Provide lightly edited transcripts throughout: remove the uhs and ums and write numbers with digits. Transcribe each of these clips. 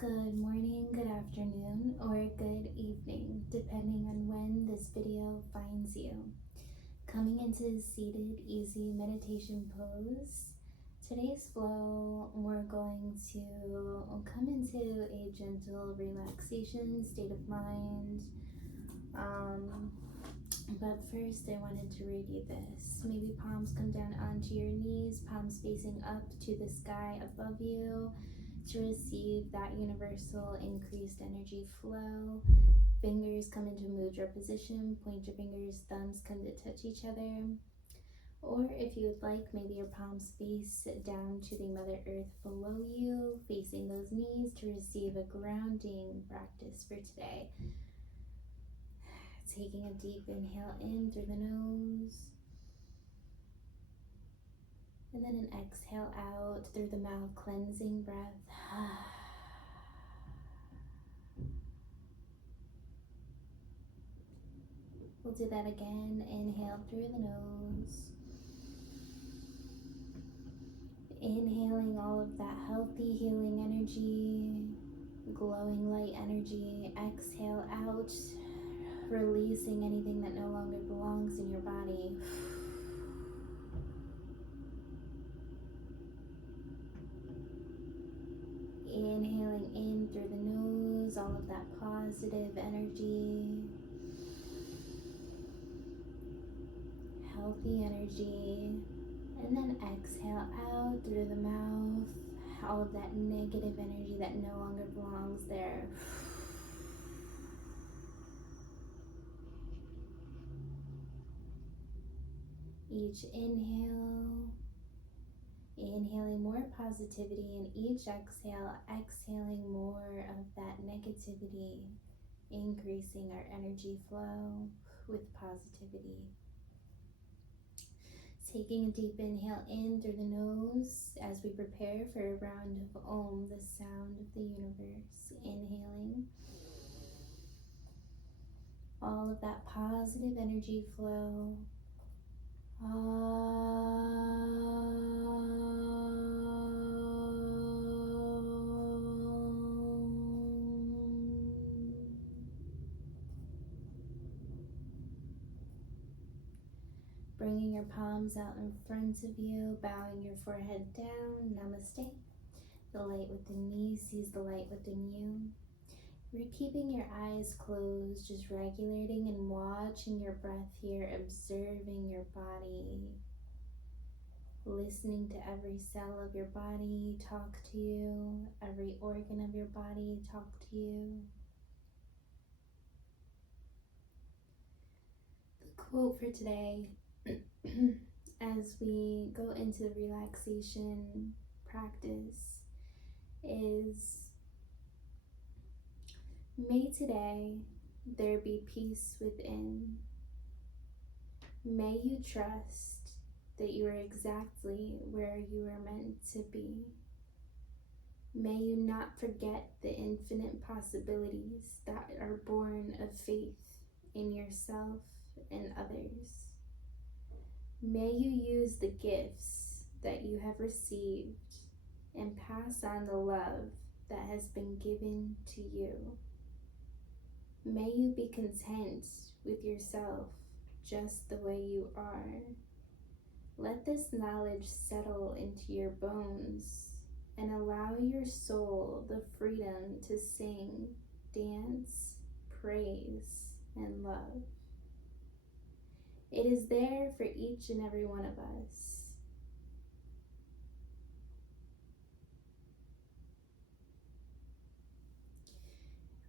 Good morning, good afternoon, or good evening, depending on when this video finds you. Coming into seated, easy meditation pose. Today's flow, we're going to come into a gentle relaxation state of mind. But first, I wanted to read you this. Maybe palms come down onto your knees, palms facing up to the sky above you, to receive that universal increased energy flow. Fingers come into mudra position, pointer fingers, thumbs come to touch each other. Or if you would like, maybe your palms face down to the Mother Earth below you, facing those knees to receive a grounding practice for today. Taking a deep inhale in through the nose, and then an exhale out through the mouth, cleansing breath. We'll do that again. Inhale through the nose. Inhaling all of that healthy, healing energy, glowing light energy. Exhale out, releasing anything that no longer belongs in your body. Inhaling in through the nose, all of that positive energy, healthy energy, and then exhale out through the mouth, all of that negative energy that no longer belongs there. Each inhale, inhaling more positivity, and each exhale, exhaling more of that negativity, increasing our energy flow with positivity. Taking a deep inhale in through the nose as we prepare for a round of Om, the sound of the universe. Inhaling all of that positive energy flow. Bringing your palms out in front of you, bowing your forehead down. Namaste. The light within me sees the light within you. You're keeping your eyes closed, just regulating and watching your breath here, observing your body, listening to every cell of your body talk to you, every organ of your body talk to you. The quote for today, as we go into the relaxation practice, is, "May today there be peace within. May you trust that you are exactly where you are meant to be. May you not forget the infinite possibilities that are born of faith in yourself and others. May you use the gifts that you have received and pass on the love that has been given to you. May you be content with yourself just the way you are. Let this knowledge settle into your bones and allow your soul the freedom to sing, dance, praise, and love. It is there for each and every one of us.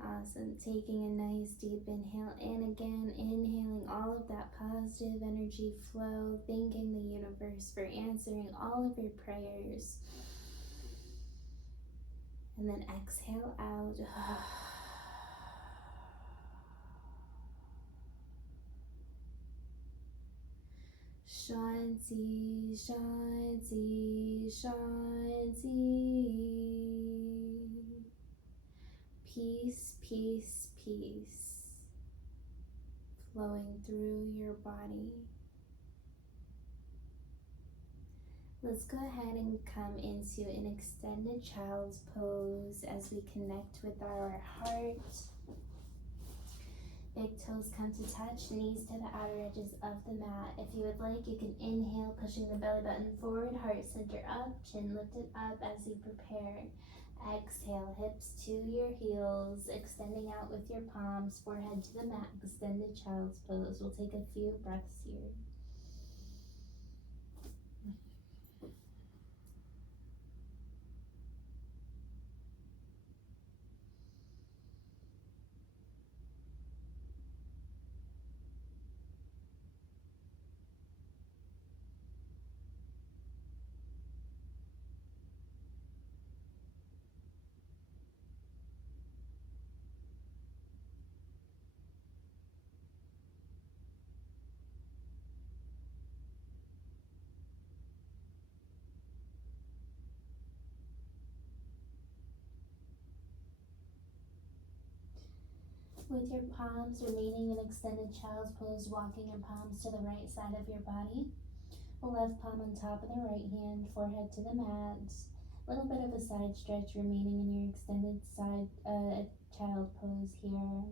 Awesome. Taking a nice deep inhale in again, inhaling all of that positive energy flow, thanking the universe for answering all of your prayers. And then exhale out. Shanti, Shanti, Shanti. Peace, peace, peace, flowing through your body. Let's go ahead and come into an extended child's pose as we connect with our heart. Big toes come to touch, knees to the outer edges of the mat. If you would like, you can inhale, pushing the belly button forward, heart center up, chin lifted up as you prepare. Exhale, hips to your heels, extending out with your palms, forehead to the mat, extended child's pose. We'll take a few breaths here. With your palms remaining in extended child's pose, walking your palms to the right side of your body. Left palm on top of the right hand, forehead to the mat. A little bit of a side stretch remaining in your extended side child pose here.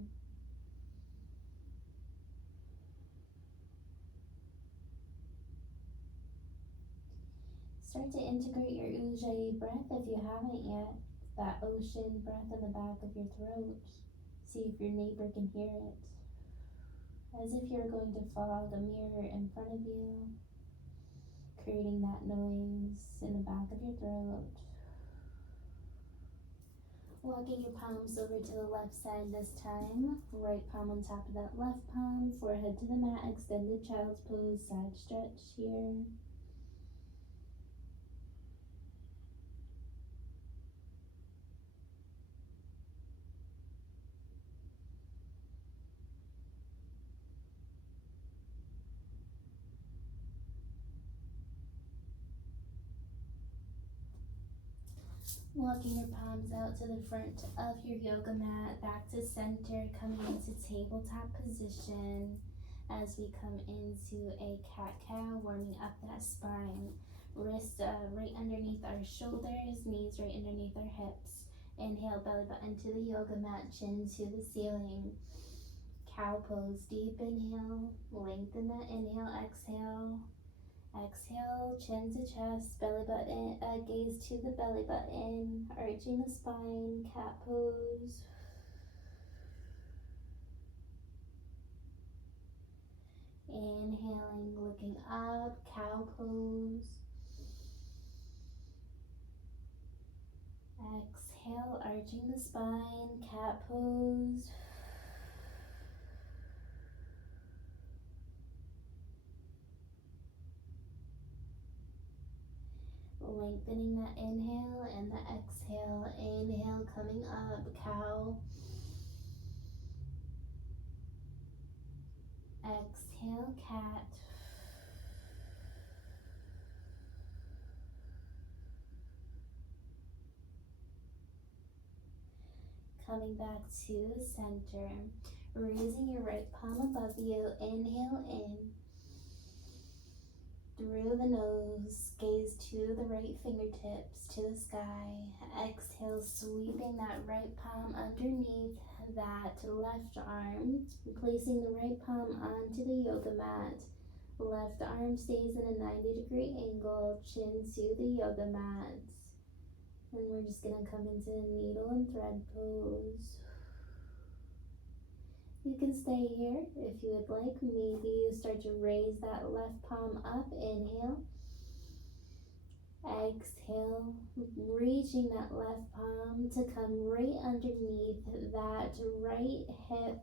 Start to integrate your Ujjayi breath if you haven't yet. That ocean breath in the back of your throat. See if your neighbor can hear it. As if you're going to fog a mirror in front of you, creating that noise in the back of your throat. Walking your palms over to the left side this time. Right palm on top of that left palm, forehead to the mat, extended child's pose, side stretch here. Walking your palms out to the front of your yoga mat, back to center, coming into tabletop position as we come into a cat-cow, warming up that spine. Wrists right underneath our shoulders, knees right underneath our hips. Inhale, belly button to the yoga mat, chin to the ceiling. Cow pose, deep inhale, lengthen that inhale, exhale. Exhale, chin to chest, belly button, gaze to the belly button, arching the spine, cat pose. Inhaling, looking up, cow pose. Exhale, arching the spine, cat pose. Lengthening that inhale and the exhale. Inhale, coming up, cow. Exhale, cat. Coming back to center. Raising your right palm above you. Inhale in. Through the nose, gaze to the right fingertips, to the sky. Exhale, sweeping that right palm underneath that left arm, placing the right palm onto the yoga mat. Left arm stays in a 90-degree angle, chin to the yoga mat. And we're just gonna come into a needle and thread pose. You can stay here if you would like. Maybe you start to raise that left palm up. Inhale. Exhale, reaching that left palm to come right underneath that right hip,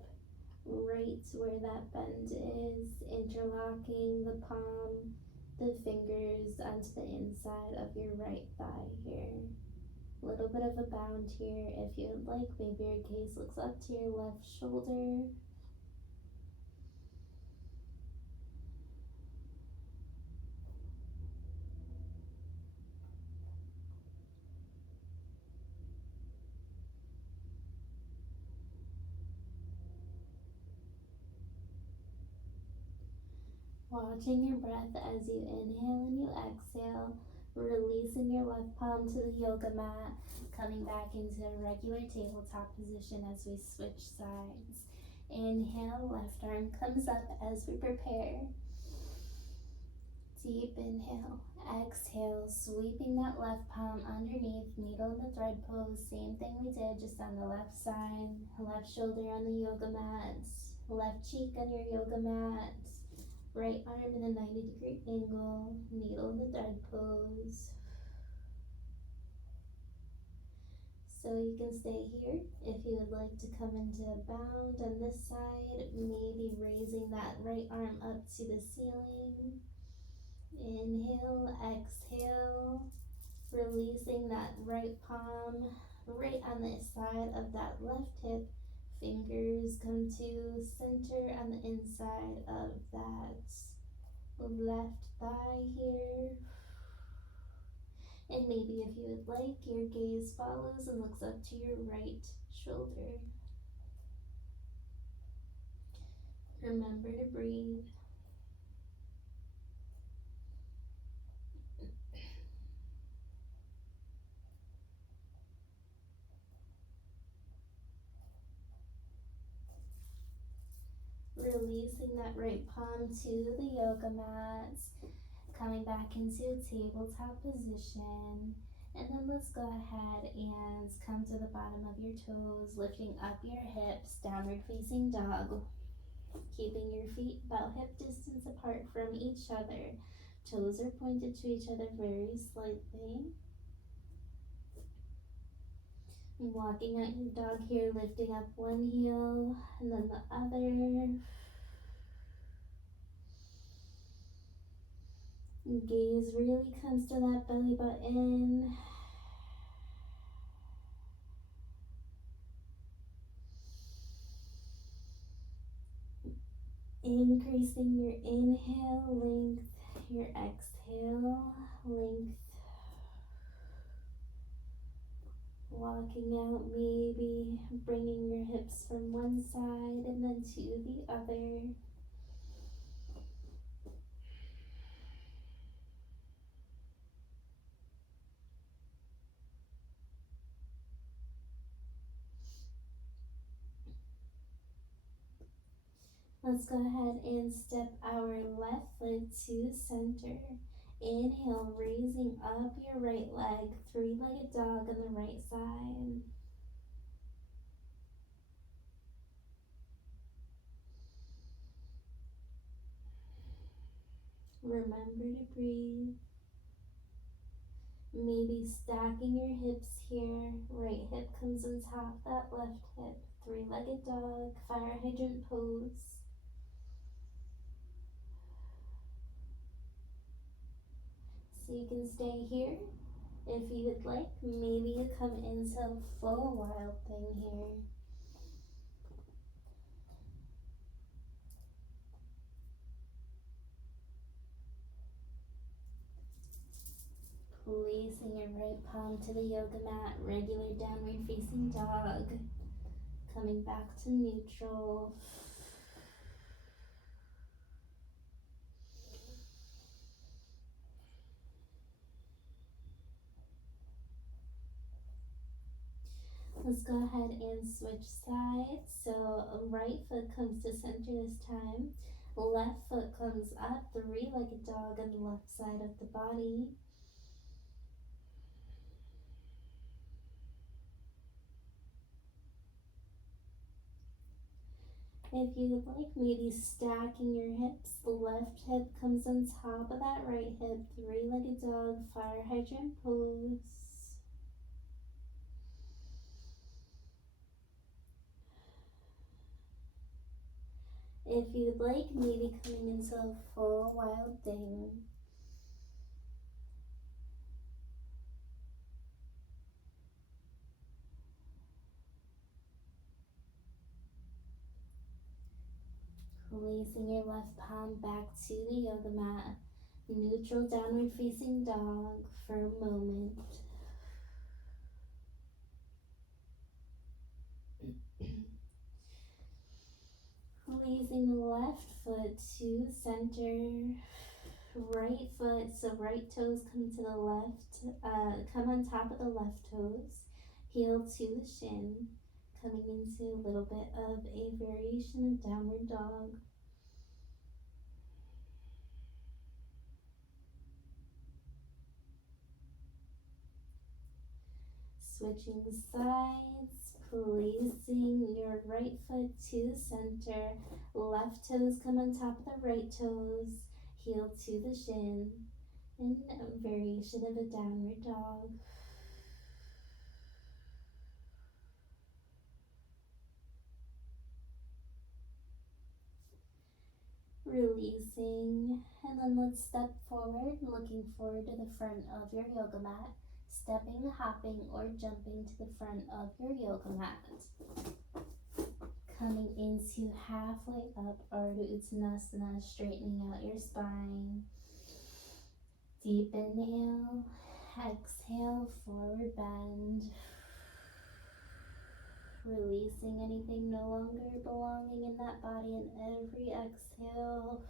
right where that bend is, interlocking the palm, the fingers onto the inside of your right thigh here. A little bit of a bound here if you would like. Maybe your gaze looks up to your left shoulder. Watching your breath as you inhale and you exhale, Releasing your left palm to the yoga mat, coming back into a regular tabletop position as we switch sides. Inhale, left arm comes up as we prepare. Deep inhale. Exhale, sweeping that left palm underneath, needle in the thread pose. Same thing we did, just on the left side. Left shoulder on the yoga mat. Left cheek on your yoga mat. Right arm in a 90-degree angle. Needle in the thread pose. So you can stay here. If you would like to come into a bound on this side, maybe raising that right arm up to the ceiling. Inhale, exhale, releasing that right palm right on the side of that left hip. Fingers come to center on the inside of that left thigh here. And maybe if you would like, your gaze follows and looks up to your right shoulder. Remember to breathe. Releasing that right palm to the yoga mat. Coming back into a tabletop position. And then let's go ahead and come to the bottom of your toes, lifting up your hips, downward facing dog. Keeping your feet about hip distance apart from each other. Toes are pointed to each other very slightly. Walking out your dog here, lifting up one heel and then the other. Gaze really comes to that belly button. Increasing your inhale length, your exhale length. Walking out, maybe bringing your hips from one side and then to the other. Let's go ahead and step our left foot to center. Inhale, raising up your right leg, three-legged dog on the right side. Remember to breathe. Maybe stacking your hips here. Right hip comes on top that left hip. Three-legged dog, fire hydrant pose. So you can stay here. If you would like, maybe you come into a full wild thing here. Placing your right palm to the yoga mat, regular downward facing dog. Coming back to neutral. Let's go ahead and switch sides. So right foot comes to center this time. Left foot comes up, three-legged dog on the left side of the body. If you would like, maybe stacking your hips. The left hip comes on top of that right hip. Three-legged dog, fire hydrant pose. If you'd like, maybe coming into a full wild thing. Placing your left palm back to the yoga mat. Neutral downward facing dog for a moment. Placing the left foot to center. right foot, so right toes come to the left, come on top of the left toes, heel to the shin, coming into a little bit of a variation of downward dog. Switching sides, placing your right foot to the center, left toes come on top of the right toes, heel to the shin, and a variation of a downward dog. Releasing, and then let's step forward, looking forward to the front of your yoga mat, stepping, hopping, or jumping to the front of your yoga mat. Coming into halfway up, Ardha Uttanasana, straightening out your spine. Deep inhale, exhale, forward bend. Releasing anything no longer belonging in that body, and every exhale.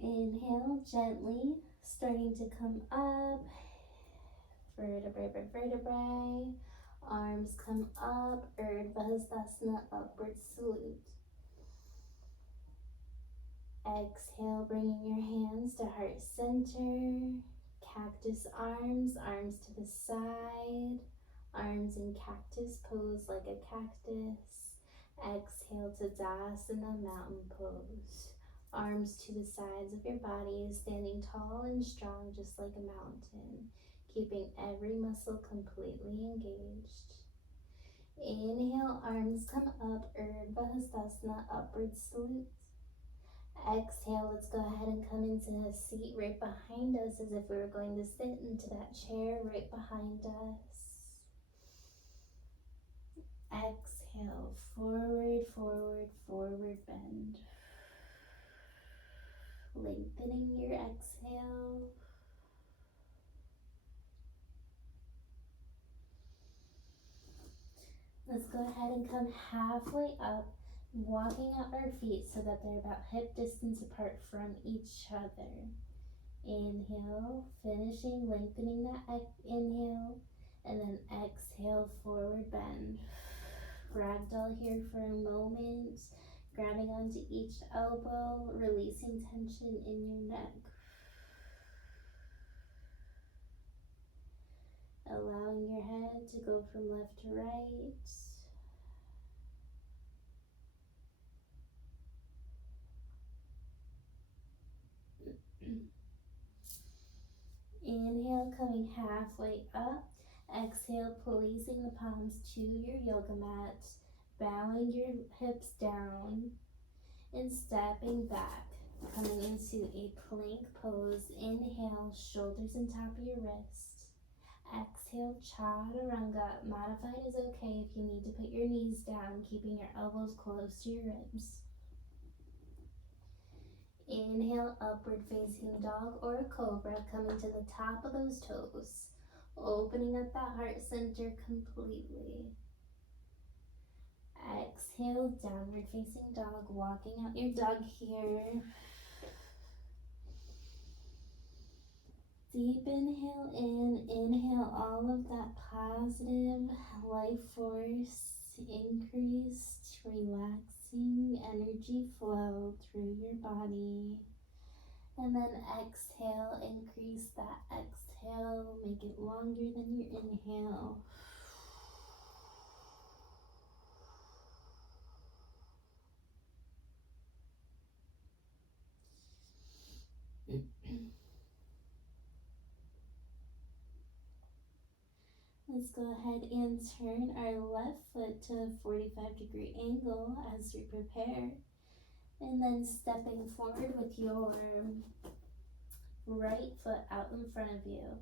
Inhale gently, starting to come up, vertebrae by vertebrae. Arms come up, Urdhva Hastasana, upward salute. Exhale, bringing your hands to heart center. Cactus arms, arms to the side. Arms in cactus pose like a cactus. Exhale to Dasana, mountain pose. Arms to the sides of your body, standing tall and strong just like a mountain, keeping every muscle completely engaged. Inhale, arms come up, Urdhva Hastasana, upward salute. Exhale, let's go ahead and come into a seat right behind us as if we were going to sit into that chair right behind us. Exhale, forward, forward, forward bend. Lengthening your exhale. Let's go ahead and come halfway up, walking out our feet so that they're about hip distance apart from each other. Inhale, finishing, lengthening that inhale, and then exhale, forward bend. Ragdoll here for a moment, grabbing onto each elbow, releasing tension in your neck. Allowing your head to go from left to right. Inhale, coming halfway up. Exhale, placing the palms to your yoga mat, bowing your hips down and stepping back, coming into a plank pose. Inhale, shoulders on top of your wrist. Exhale, chaturanga. Modified is okay if you need to put your knees down, keeping your elbows close to your ribs. Inhale, upward facing dog or cobra, coming to the top of those toes, opening up that heart center completely. Exhale, downward facing dog, walking out your dog here. Deep inhale in, inhale all of that positive life force, increased, relaxing energy flow through your body. And then exhale, increase that exhale, make it longer than your inhale. Let's go ahead and turn our left foot to a 45-degree angle as we prepare. And then stepping forward with your right foot out in front of you,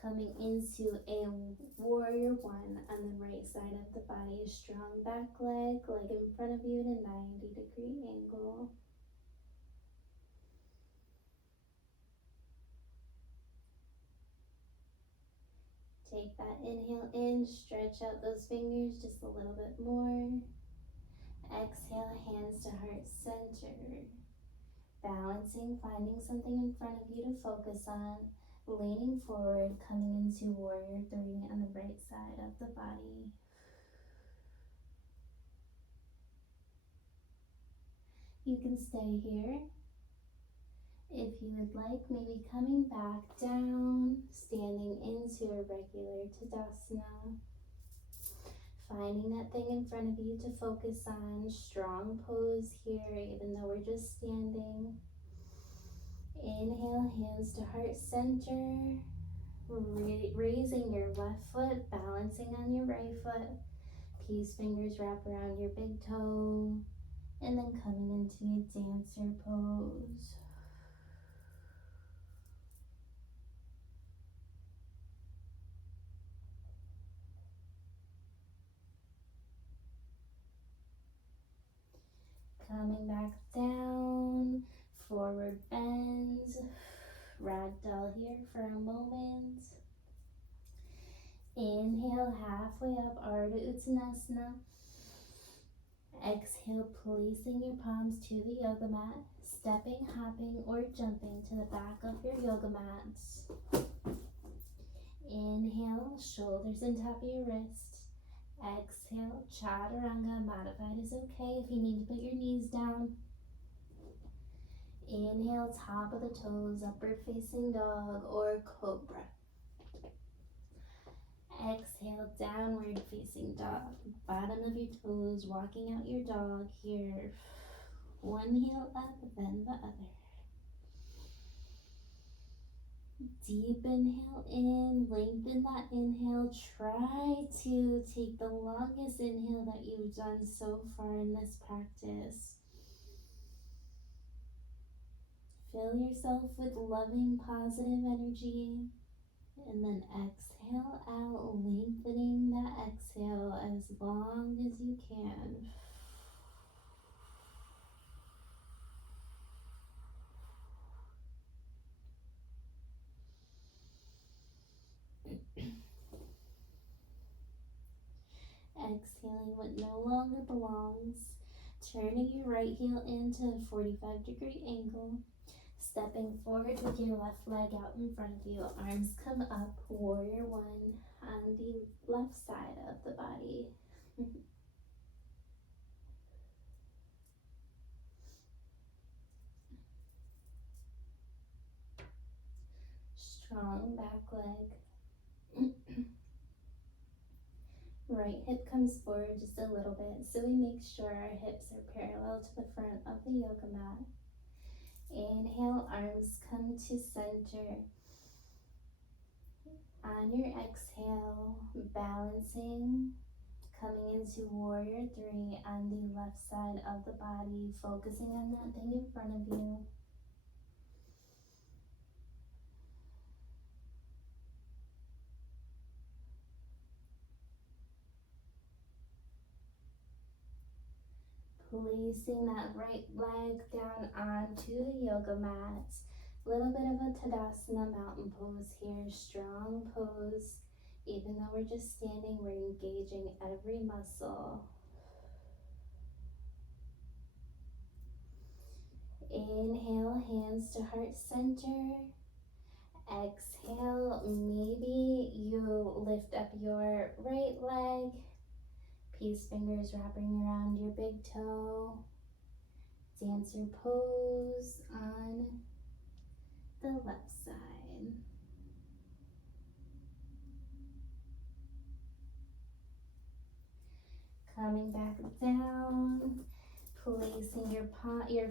coming into a warrior one on the right side of the body. Strong back leg in front of you at a 90-degree angle. Take that inhale in, stretch out those fingers just a little bit more. Exhale, hands to heart center. Balancing, finding something in front of you to focus on. Leaning forward, coming into warrior three on the right side of the body. You can stay here. If you would like, maybe coming back down, standing into a regular Tadasana. Finding that thing in front of you to focus on. Strong pose here, even though we're just standing. Inhale, hands to heart center. Raising your left foot, balancing on your right foot. Peace fingers wrap around your big toe. And then coming into a dancer pose. Coming back down, forward bends, ragdoll here for a moment. Inhale, halfway up, Ardha Uttanasana. Exhale, placing your palms to the yoga mat, stepping, hopping, or jumping to the back of your yoga mats. Inhale, shoulders on top of your wrist. Exhale, chaturanga, modified is okay if you need to put your knees down. Inhale, top of the toes, upward facing dog or cobra. Exhale, downward facing dog. Bottom of your toes, walking out your dog here. One heel up, then the other. Deep inhale in, lengthen that inhale. Try to take the longest inhale that you've done so far in this practice. Fill yourself with loving, positive energy. And then exhale out, lengthening that exhale as long as you can. Exhaling what no longer belongs. Turning your right heel into a 45-degree angle. Stepping forward with your left leg out in front of you. Arms come up, warrior one on the left side of the body. Strong back leg. Right hip comes forward just a little bit, so we make sure our hips are parallel to the front of the yoga mat. Inhale, arms come to center. On your exhale, balancing, coming into warrior three on the left side of the body, focusing on that thing in front of you. Placing that right leg down onto the yoga mat. Little bit of a Tadasana mountain pose here, strong pose. Even though we're just standing, we're engaging every muscle. Inhale, hands to heart center. Exhale, maybe you lift up your right leg. Peace fingers wrapping around your big toe. Dancer pose on the left side. Coming back down, placing your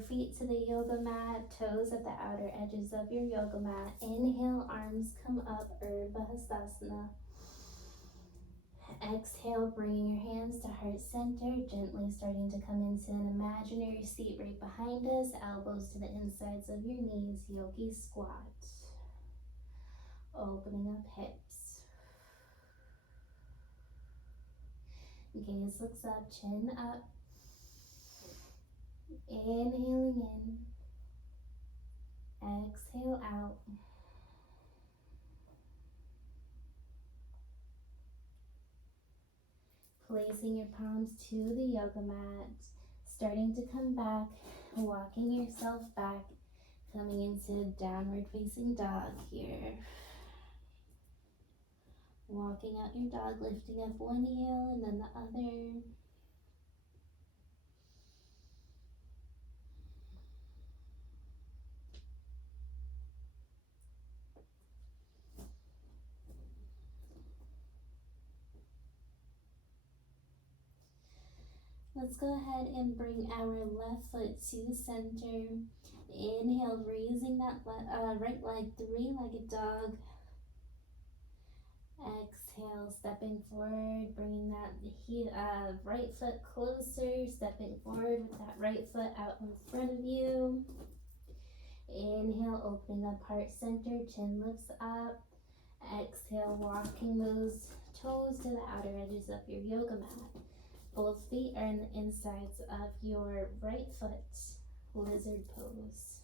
feet to the yoga mat, toes at the outer edges of your yoga mat. Inhale, arms come up, Urdhva Hastasana. Exhale, bringing your hands to heart center, gently starting to come into an imaginary seat right behind us, elbows to the insides of your knees, yogi squat. Opening up hips. Gaze looks up, chin up. Inhaling in. Exhale out. Placing your palms to the yoga mat. starting to come back, walking yourself back, coming into downward facing dog here. Walking out your dog, lifting up one heel and then the other. Let's go ahead and bring our left foot to the center. Inhale, raising that right leg, three-legged dog. Exhale, stepping forward, bringing that right foot closer, stepping forward with that right foot out in front of you. Inhale, opening up heart center, chin lifts up. Exhale, walking those toes to the outer edges of your yoga mat. Both feet are in the insides of your right foot, lizard pose.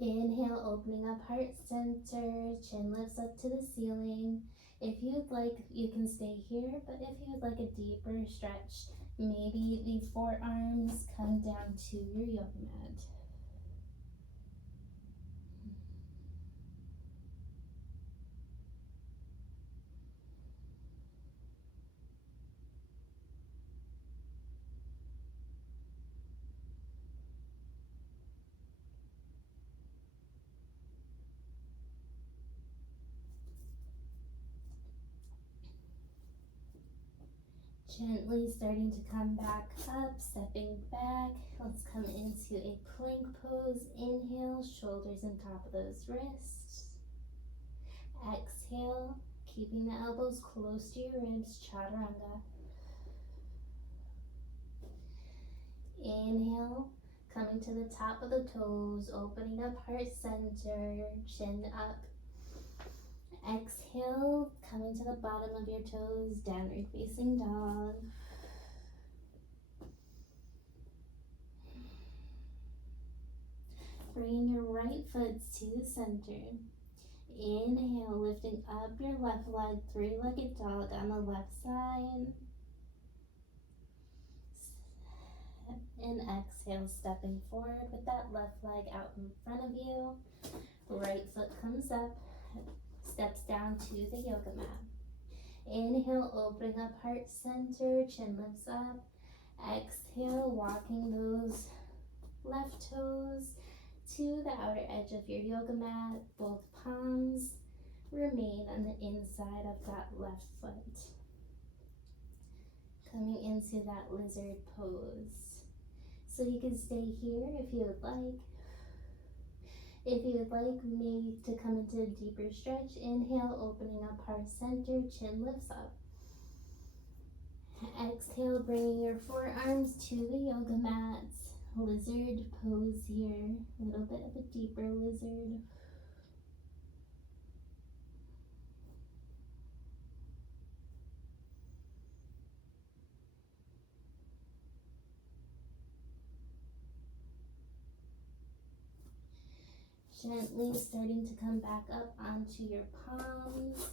Inhale, opening up heart center, chin lifts up to the ceiling. If you'd like, you can stay here, but if you'd like a deeper stretch, maybe the forearms come down to your yoga mat. Gently starting to come back up, stepping back. Let's come into a plank pose. Inhale, shoulders on top of those wrists. Exhale, keeping the elbows close to your ribs, chaturanga. Inhale, coming to the top of the toes, opening up heart center, chin up. Exhale, coming to the bottom of your toes, downward facing dog. Bringing your right foot to the center. Inhale, lifting up your left leg, three-legged dog on the left side. And exhale, stepping forward with that left leg out in front of you. Right foot comes up, steps down to the yoga mat. Inhale, opening up heart center, chin lifts up. Exhale, walking those left toes to the outer edge of your yoga mat. Both palms remain on the inside of that left foot. Coming into that lizard pose. So you can stay here if you would like. If you would like me to come into a deeper stretch, inhale, opening up heart center, chin lifts up. Exhale, bringing your forearms to the yoga mat. Lizard pose here, a little bit of a deeper lizard. Gently starting to come back up onto your palms,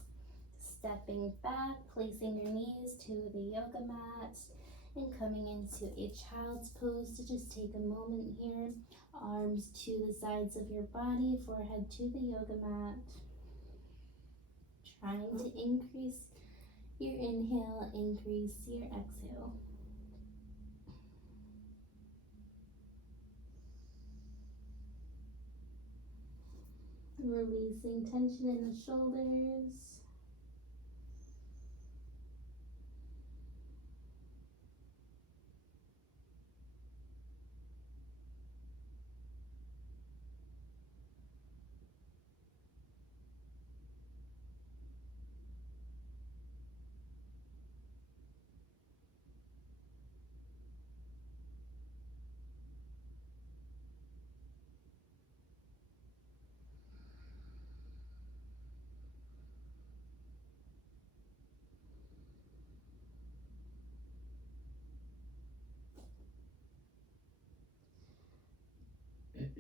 stepping back, placing your knees to the yoga mat, and coming into a child's pose to just take a moment here. Arms to the sides of your body, forehead to the yoga mat. Trying to increase your inhale, increase your exhale. Releasing tension in the shoulders.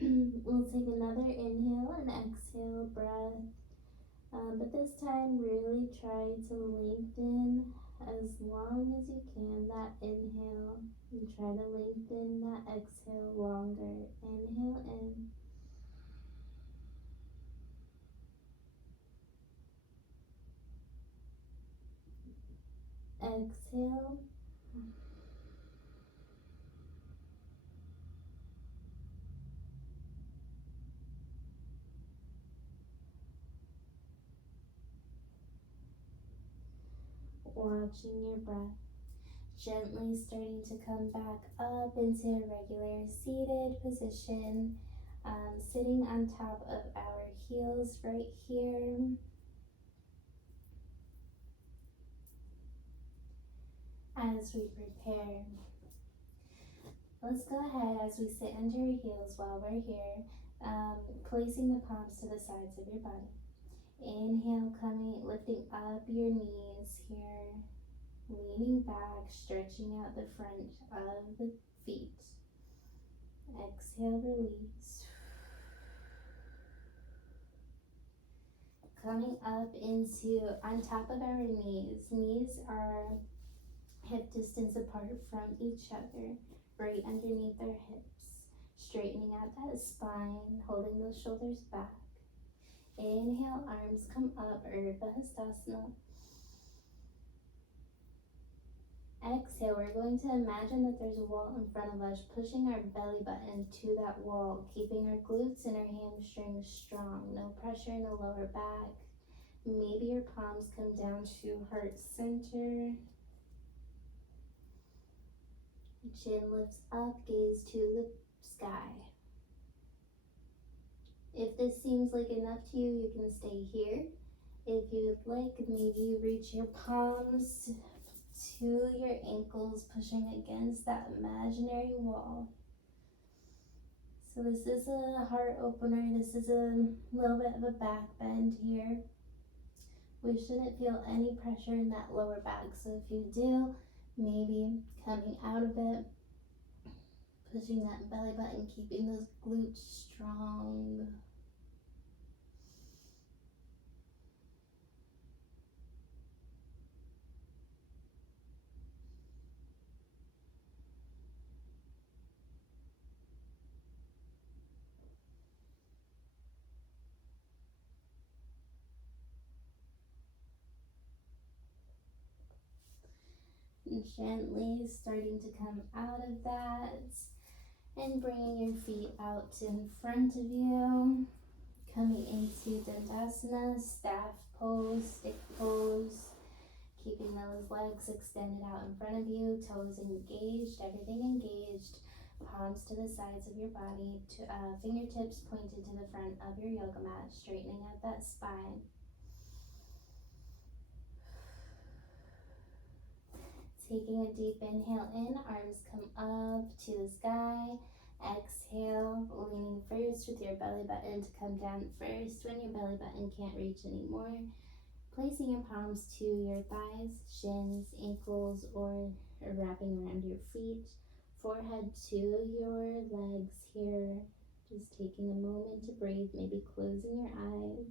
We'll take another inhale and exhale breath, but this time really try to lengthen as long as you can, that inhale, and try to lengthen that exhale longer. Inhale in. Exhale. Watching your breath. Gently starting to come back up into a regular seated position. Sitting on top of our heels right here. As we prepare, let's go ahead as we sit under our heels while we're here, placing the palms to the sides of your body. Inhale, lifting up your knees here, leaning back, stretching out the front of the feet. Exhale, release. Coming up into on top of our knees. Knees are hip distance apart from each other, right underneath our hips. Straightening out that spine, holding those shoulders back. Inhale, arms come up, Urdhva Hastasana. Exhale, we're going to imagine that there's a wall in front of us, pushing our belly button to that wall, keeping our glutes and our hamstrings strong. No pressure in the lower back. Maybe your palms come down to heart center. Chin lifts up, gaze to the sky. If this seems like enough to you, you can stay here. If you would like, maybe reach your palms to your ankles, pushing against that imaginary wall. So this is a heart opener. This is a little bit of a back bend here. We shouldn't feel any pressure in that lower back. So if you do, maybe coming out of it, pushing that belly button, keeping those glutes strong. And gently starting to come out of that and bringing your feet out in front of you. Coming into Dandasana, staff pose, stick pose. Keeping those legs extended out in front of you, toes engaged, everything engaged. Palms to the sides of your body, fingertips pointed to the front of your yoga mat, straightening out that spine. Taking a deep inhale in, arms come up to the sky. Exhale, leaning first with your belly button to come down first when your belly button can't reach anymore. Placing your palms to your thighs, shins, ankles, or wrapping around your feet. Forehead to your legs here. Just taking a moment to breathe, maybe closing your eyes.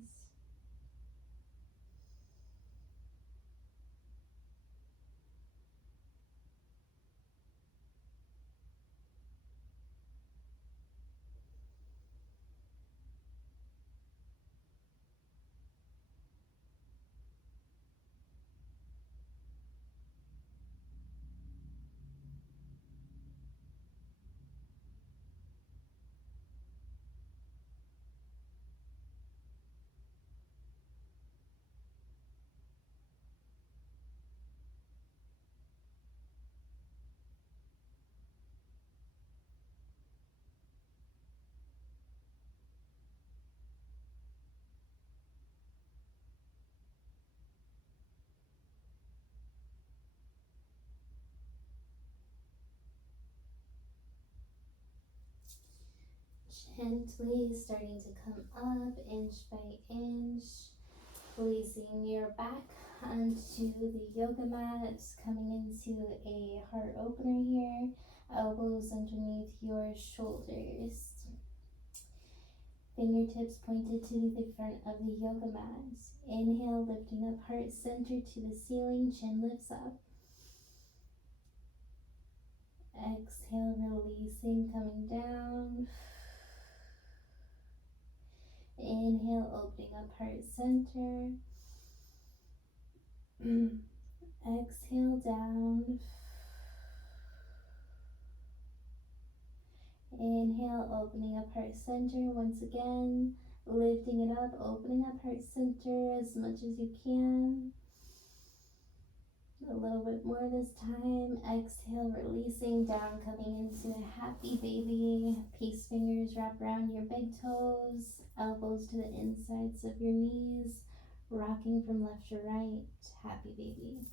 Gently starting to come up inch by inch, placing your back onto the yoga mat, coming into a heart opener here, elbows underneath your shoulders. Fingertips pointed to the front of the yoga mat. Inhale, lifting up heart center to the ceiling, chin lifts up. Exhale, releasing, coming down. Inhale, opening up heart center. Exhale, down. Inhale, opening up heart center once again. Lifting it up, opening up heart center as much as you can. A little bit more this time. Exhale, releasing down, coming into a happy baby. Peace fingers wrap around your big toes, elbows to the insides of your knees, rocking from left to right. Happy baby.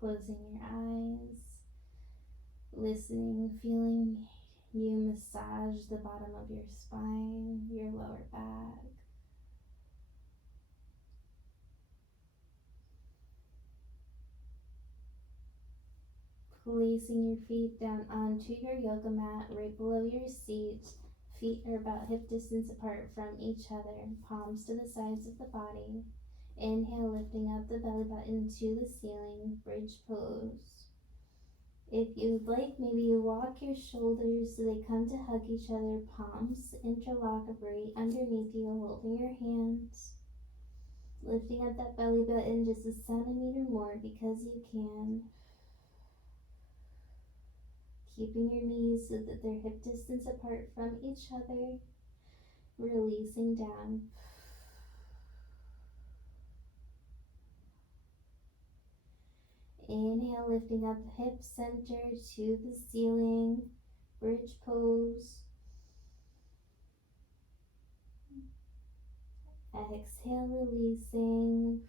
Closing your eyes, listening, feeling you massage the bottom of your spine, your lower back. Placing your feet down onto your yoga mat right below your seat. Feet are about hip distance apart from each other, palms to the sides of the body. Inhale, lifting up the belly button to the ceiling, bridge pose. If you'd like, maybe you walk your shoulders so they come to hug each other, palms interlock right underneath you, holding your hands. Lifting up that belly button just a centimeter more because you can. Keeping your knees so that they're hip distance apart from each other. Releasing down. Inhale, lifting up hip center to the ceiling. Bridge pose. Exhale, releasing.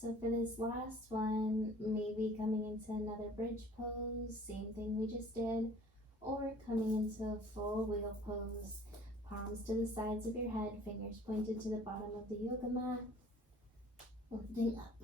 So for this last one, maybe coming into another bridge pose, same thing we just did, or coming into a full wheel pose. Palms to the sides of your head, fingers pointed to the bottom of the yoga mat. Lifting up.